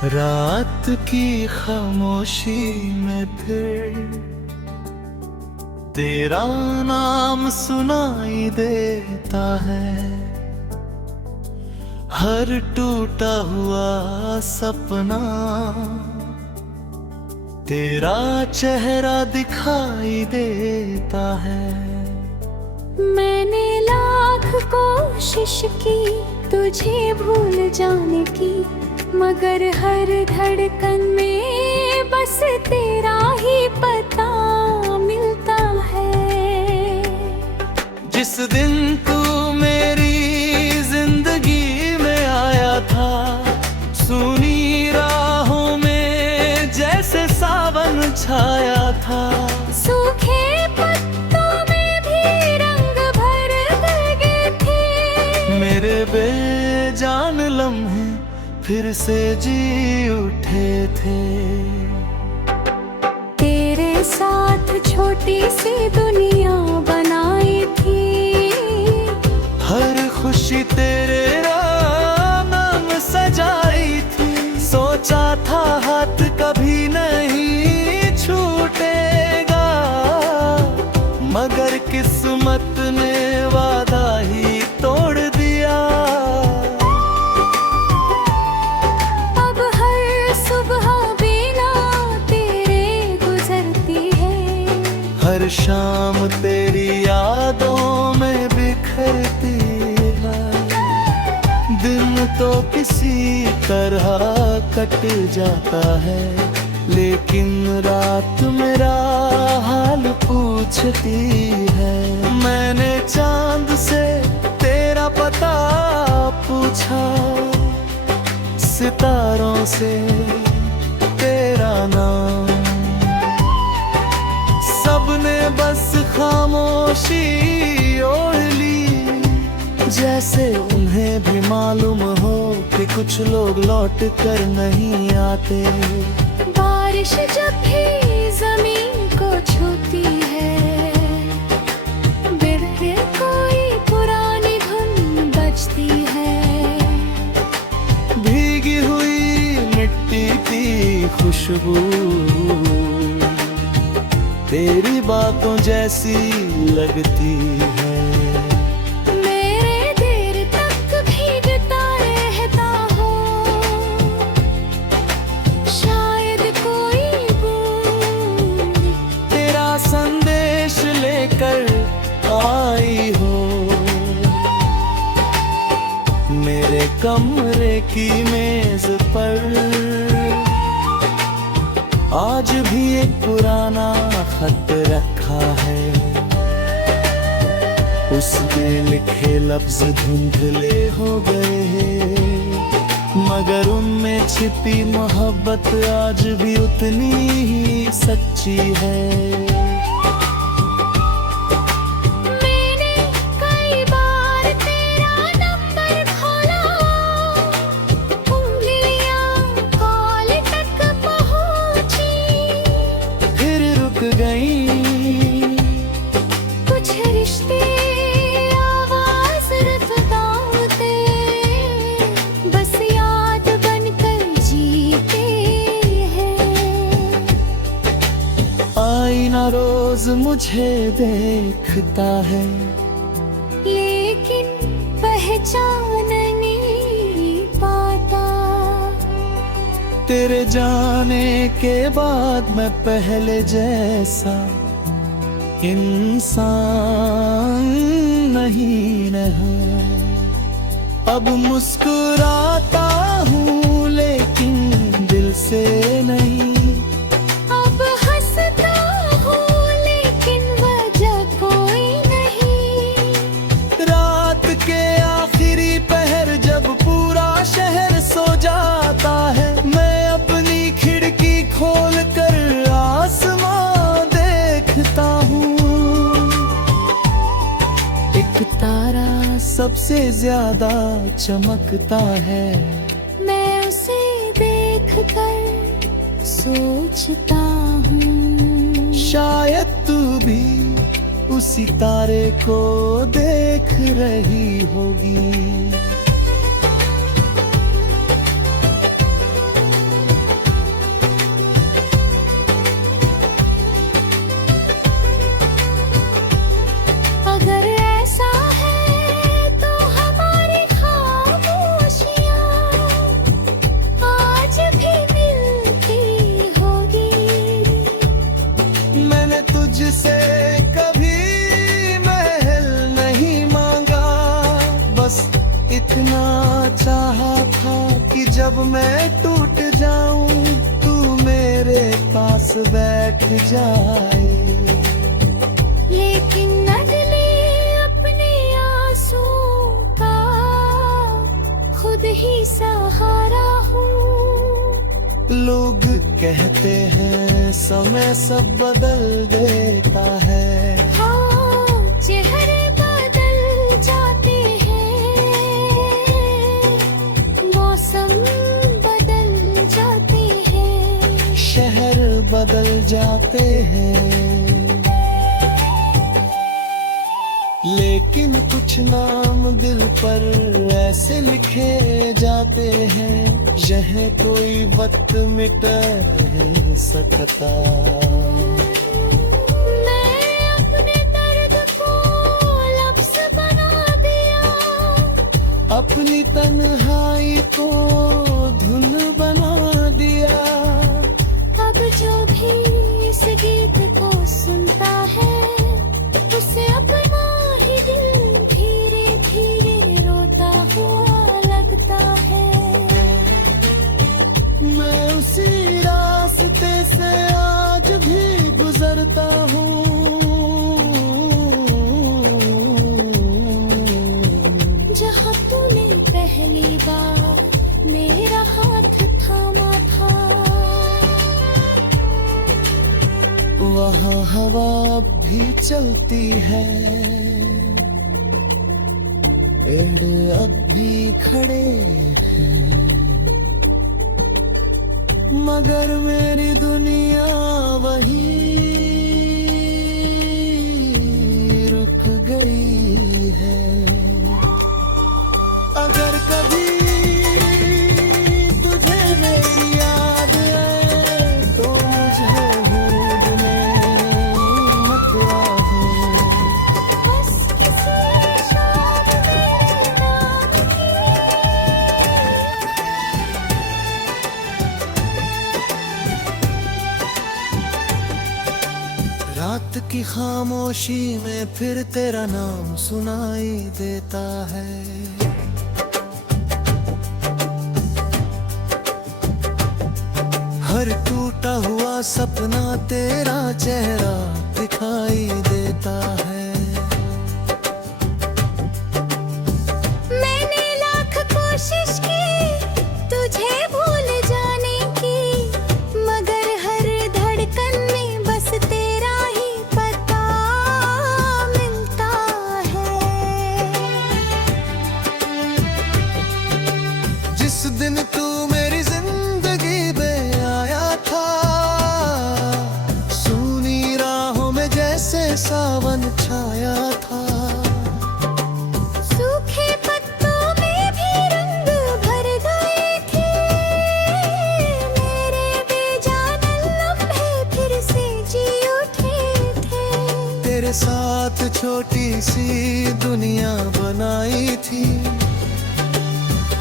रात की खामोशी में फिर तेरा नाम सुनाई देता है। हर टूटा हुआ सपना तेरा चेहरा दिखाई देता है। मैंने लाख कोशिश की तुझे भूल जाने की, मगर हर धड़कन में बस तेरा ही पता मिलता है। जिस दिन तू मेरी जिंदगी में आया था, सुनी राहों में जैसे सावन छाया था। सूखे पत्तों में भी रंग भर गए थे। मेरे बेजान लम्हे फिर से जी उठे थे। तेरे साथ छोटी सी दुनिया बनाई थी। हर खुशी तेरे नाम सजाई थी। सोचा था हाथ कभी नहीं छूटेगा, मगर किस्मत ने वादा ही तोड़ दिया। अब हर सुबह बिना तेरे गुजरती है। हर शाम तेरी यादों में बिखरती है। दिन तो किसी तरह कट जाता है, लेकिन रात मेरा हाल पूछती है। मैंने चांद से तेरा पता पूछा, सितारों से तेरा नाम। सबने बस खामोशी ओढ़ ली, जैसे उन्हें भी मालूम हो कि कुछ लोग लौट कर नहीं आते। बारिश जब भी जमीन को छूती है, बिरहे कोई पुरानी धुन बजती है। भीगी हुई मिट्टी की खुशबू तेरी बातों जैसी लगती है। मेरे देर तक भीगता रहता हो, शायद कोई बूंद तेरा संदेश लेकर आई हो। मेरे कमरे की मेज पर आज भी एक पुराना खत रखा है। उसमें लिखे लफ्ज धुंधले हो गए हैं, मगर उनमें छिपी मोहब्बत आज भी उतनी ही सच्ची है। मैंने कई बार तेरा नंबर खोला, उंगलियां कॉल तक पहुंची, फिर रुक गई। कुछ रिश्ते आवाज रफ्ताते, बस याद बनकर जीते हैं। आईना रोज मुझे देखता है, लेकिन पहचान नहीं पाता। तेरे जाने के बाद मैं पहले जैसा इंसान नहीं रहा। अब मुस्कुराता हूँ लेकिन दिल से नहीं। अब हंसता हूँ लेकिन वजह कोई नहीं। रात के आखिरी पहर जब पूरा शहर सो जाता है, मैं अपनी खिड़की खोल कर आसमां देखता हूँ। एक तारा सबसे ज्यादा चमकता है। मैं उसे देख कर सोचता हूँ, शायद तू भी उसी तारे को देख रही होगी। जब मैं टूट जाऊं तू मेरे पास बैठ जाए। लेकिन अगले अपने आंसू का खुद ही सहारा हूँ। लोग कहते हैं समय सब बदल देता है। हाँ, चेहरे बदल जाते हैं, मौसम बदल जाते हैं, शहर बदल जाते हैं, लेकिन कुछ नाम दिल पर ऐसे लिखे जाते हैं यह कोई वक्त मिट नहीं सकता। मैं अपने दर्द को लफ्ज़ बना दिया, अपनी तन्हाई को धुन बना दिया। अब जो भी इस गीत को सुनता है उसे अपना ही दिल धीरे धीरे रोता हुआ लगता है। मैं उसी रास्ते से आज भी गुजरता हूँ जहाँ तूने पहली बार मेरा हाथ थामा था। वहाँ हवा भी चलती है, पेड़ अब भी खड़े हैं, मगर मेरी दुनिया वही रुक गई है। अगर कभी तुझे मेरी याद आए तो मुझे होद में मत आहो। बस किसी शाम मेरे नाम की रात की खामोशी में फिर तेरा नाम सुनाई देता है। हर टूटा हुआ सपना तेरा चेहरा दिखाई देता है। मैंने लाख कोशिश की तुझे भूल जाने की, मगर हर धड़कन में बस तेरा ही पता मिलता है। जिस दिन तू मेरी जिंदगी में आया था, सूनी राहों में जैसे सावन छाया था। सूखे पत्तों में भी रंग भर गए थे, मेरे बेजान लम्हे फिर से जी उठे थे। तेरे साथ छोटी सी दुनिया बनाई थी,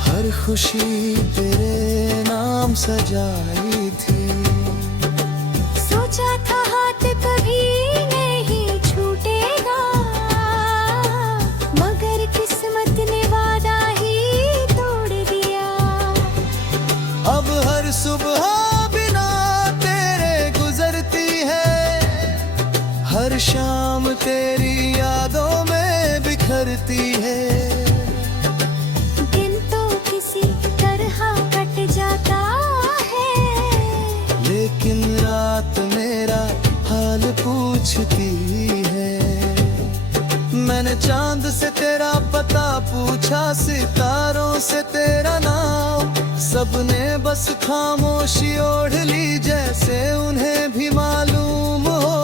हर खुशी तेरे नाम सजाई थी। सोचा था हाथ कभी नहीं छूटेगा, मगर किस्मत ने वादा ही तोड़ दिया। अब हर सुबह बिना तेरे गुजरती है, हर शाम तेरी यादों में बिखरती है। दिन तो किसी तरह कट जाता है, लेकिन रात मेरा हाल पूछती है। मैंने चांद से तेरा पता पूछा, सितारों से तेरा नाम, सबने बस खामोशी ओढ़ ली जैसे उन्हें भी मालूम हो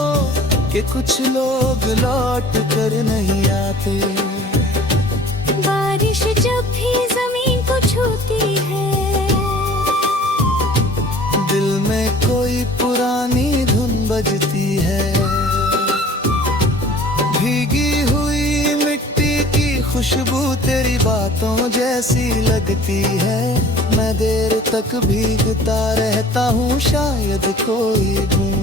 कि कुछ लोग लौट कर नहीं आते। बारिश जब भी जमीन को छूती है, दिल में कोई पुरानी धुन बजती है। भीगी हुई मिट्टी की खुशबू तेरी बातों जैसी लगती है। मैं देर तक भीगता रहता हूँ, शायद कोई गुम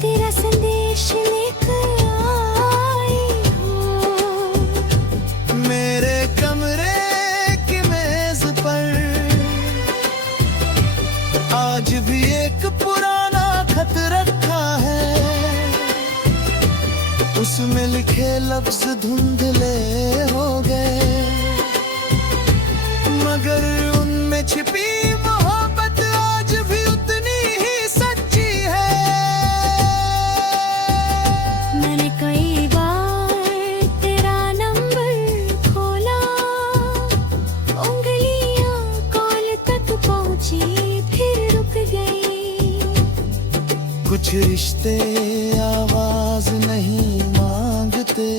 तेरा संदेश लेकर आई हूँ। मेरे कमरे की मेज पर उसमें लिखे लफ्ज धुंधले हो गए, मगर उनमें छिपी मोहब्बत आज भी उतनी ही सच्ची है। मैंने कई बार तेरा नंबर खोला, उंगलियां कॉल तक पहुंची फिर रुक गई। कुछ रिश्ते आवाज नहीं मांगते,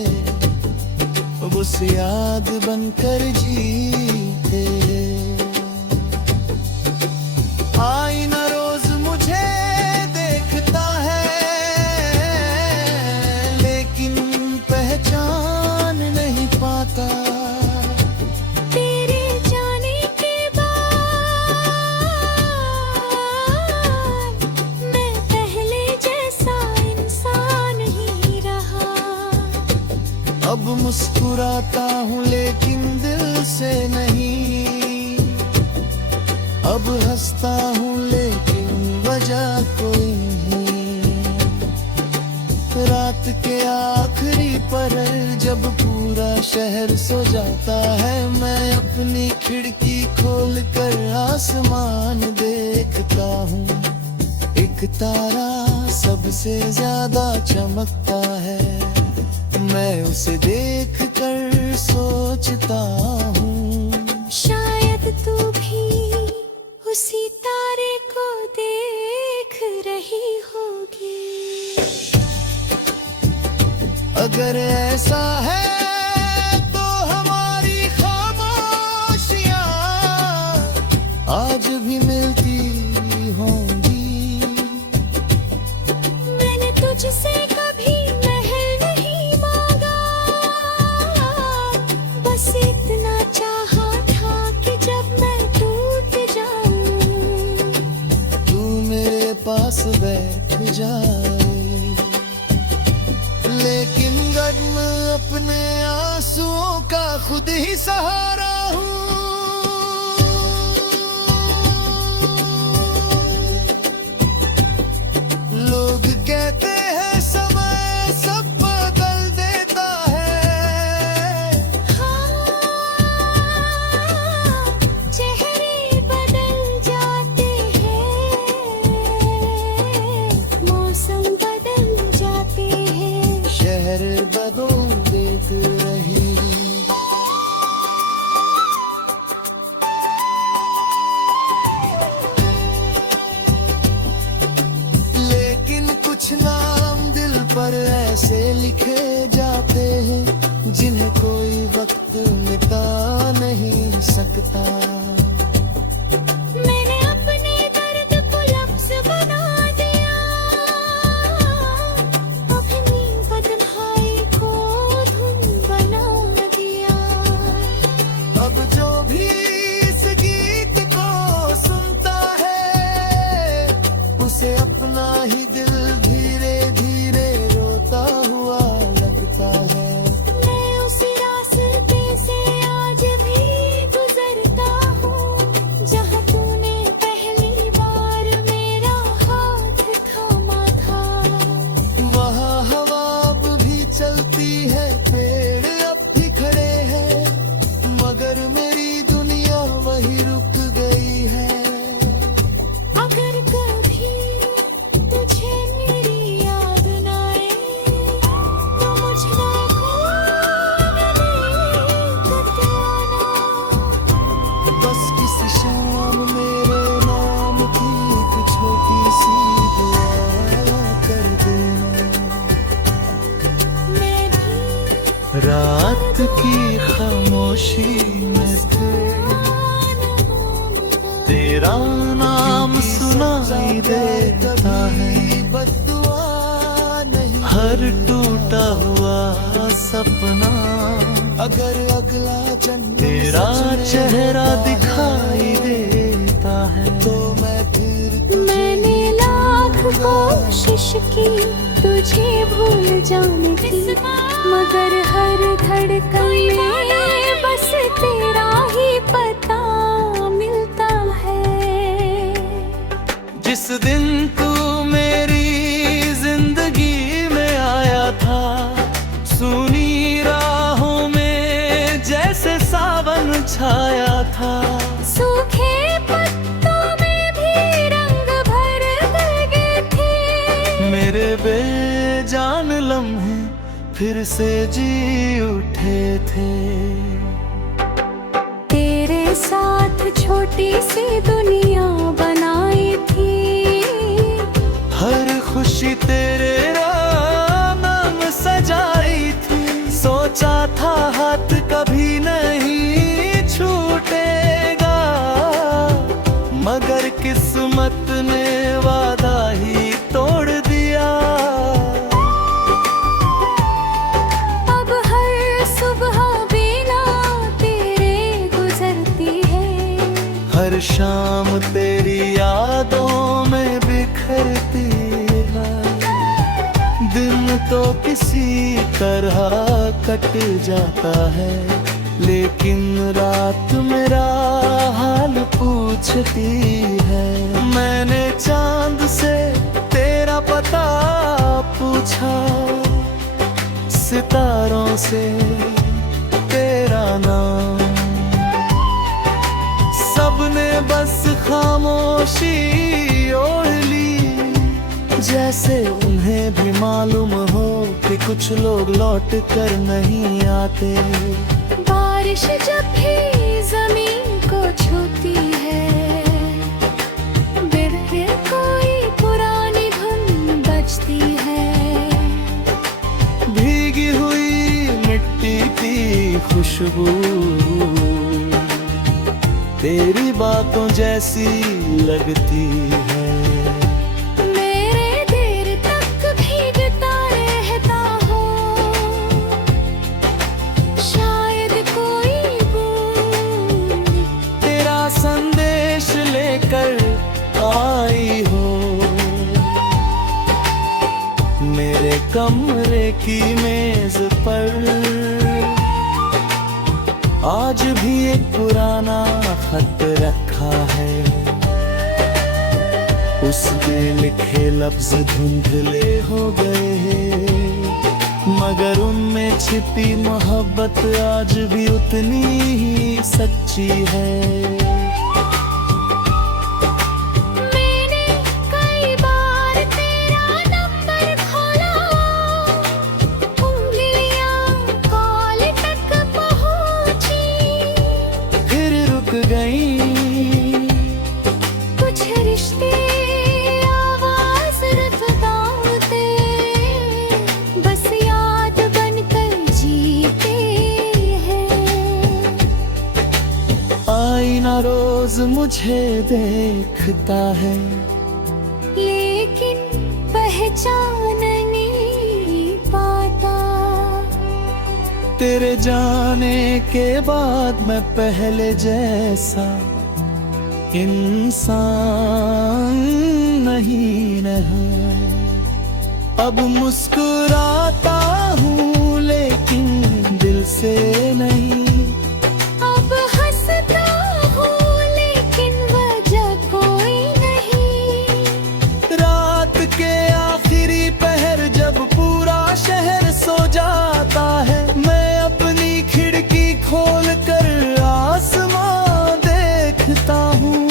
बस याद बनकर जीते। आईना रोज मुझे देखता है, लेकिन पहचान नहीं पाता। तेरे जाने के बाद मैं पहले जैसा इंसान ही रहा। अब मुस्कुराता हूँ लेकिन दिल से नहीं, अब हंसता हूँ लेकिन वजह कोई नहीं। रात के आखिरी पहर जब पूरा शहर सो जाता है, मैं अपनी खिड़की खोल कर आसमान देखता हूँ। एक तारा सबसे ज्यादा चमकता है, मैं उसे देख कर सोचता हूँ। शायद तू भी उसी तारे को देख रही होगी। अगर ऐसा है तो हमारी खामोशियाँ आज भी मिलती होंगी। मैंने तुझसे कभी महल नहीं मांगा, बस इतना चाहा था कि जब मैं टूट जाऊं, तू मेरे पास बैठ जाए। लेकिन गर्म अपने आंसुओं का खुद ही सहारा हूँ। लोग कहते हैं समय सब बदल देता है। हाँ, चेहरे बदल जाते हैं, मौसम बदल जाते हैं, शहर बदल देख रही। लेकिन कुछ नाम दिल पर ऐसे लिखे जाते हैं, जिन्हें कोई वक्त मिटा नहीं सकता। मैंने अपने दर्द को लफ्ज़ बना दिया, अपनी बदनाई को धुन बना दिया। अब जो भी इस गीत को सुनता है, उसे अपना ही दिल धीरे धीरे रोता हुआ लगता है। मैं उसी रास्ते से आज भी गुजरता हूँ, जहाँ तूने पहली बार मेरा हाथ थामा था। वहाँ हवा अब भी चलती है, पेड़ अब भी खड़े हैं, मगर मेरी दुनिया वही रुक गई है। अगर कभी तुझे मेरी याद न आए, तो मुझको खोने बताना। बस किसी शाम मेरे नाम की एक छोटी सी दुआ कर देना। मैं भी रात की खामोशी में तेरा नाम सुनाई देता है। बद्दुआ नहीं हर टूटा हुआ सपना, अगर अगला जन्म तेरा चेहरा दिखाई देता है। तो मैं फिर मैंने लाख कोशिश की तुझे भूल जाने की, मगर हर धड़कन में बस तेरा ही पता मिलता है। जिस दिन तू मेरी जिंदगी में आया था, फिर से जी उठे थे। तेरे साथ छोटी सी दुनिया बनाई थी, हर खुशी तेरे नाम सजाई थी। सोचा था हाथ कभी नहीं छूटेगा, मगर किस्मत ने वादा ही तोड़ दिया। अब हर सुबह बिना तेरे गुजरती है, हर शाम तेरी यादों में बिखरती है। दिन तो किसी तरह कट जाता है, लेकिन रात मेरा हाल पूछती है। मैंने चांद से तेरा पता पूछा, सितारों से तेरा नाम, सबने बस खामोशी ओढ़ ली। जैसे उन्हें भी मालूम हो कि कुछ लोग लौट कर नहीं आते। बारिश जब भी जमीन को छूती है, बिरह कोई पुरानी धुन बजती है। भीगी हुई मिट्टी की खुशबू तेरी बातों जैसी लगती है। मेरे देर तक भीगता रहता हो, शायद कोई बूंद तेरा संदेश लेकर आई हो। मेरे कमरे की मेज पर आज भी एक पुराना खत रखा है। उसके लिखे लफ्ज धुंधले हो गए हैं, मगर उनमें छिपी मोहब्बत आज भी उतनी ही सच्ची है। मैंने कई बार तेरा नंबर खोला, उंगलियां कॉल तक पहुंची, फिर रुक गई। कुछ रिश्ते आवाज रखते, बस याद बनकर जीते हैं। आईना रोज मुझे देखता है, लेकिन पहचान नहीं पाता। तेरे जाने के बाद मैं पहले जैसा इंसान नहीं रहा। अब मुस्कुराता हूँ लेकिन दिल से नहीं। अब हंसता हूँ लेकिन वजह कोई नहीं। रात के आखिरी पहर जब पूरा शहर सो जाता है, मैं अपनी खिड़की खोल कर आसमां देखता हूँ।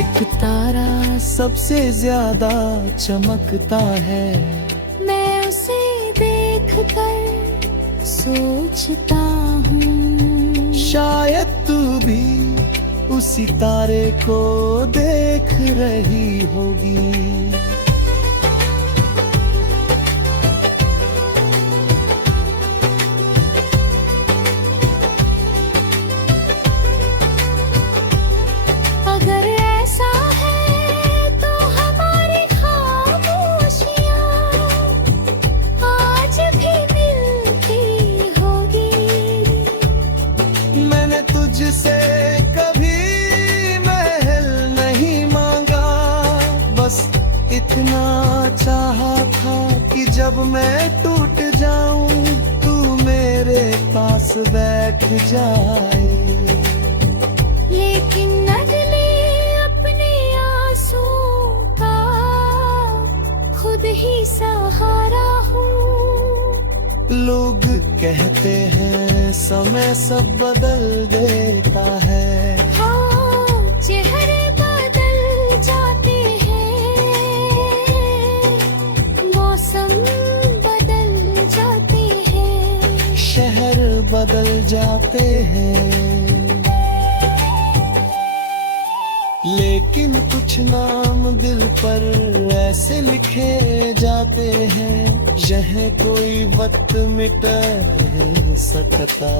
एक तारा सबसे ज्यादा चमकता है, मैं उसे देखकर सोचता हूँ, शायद तू भी उसी तारे को देख रही होगी। अगर ऐसा है तो हमारी खामोशियाँ आज भी मिलती होगी। मैंने तुझसे कभी महल नहीं मांगा, बस इतना चाहा था कि जब मैं टूट जाऊं तू मेरे पास बैठ जाए। लेकिन अगले अपने आंसू का खुद ही सहारा हूँ। लोग कहते हैं समय सब बदल देता है, हाँ, चेहरे बदल जाते हैं, मौसम जाते हैं, लेकिन कुछ नाम दिल पर ऐसे लिखे जाते हैं, यह कोई वक्त मिटा नहीं सकता।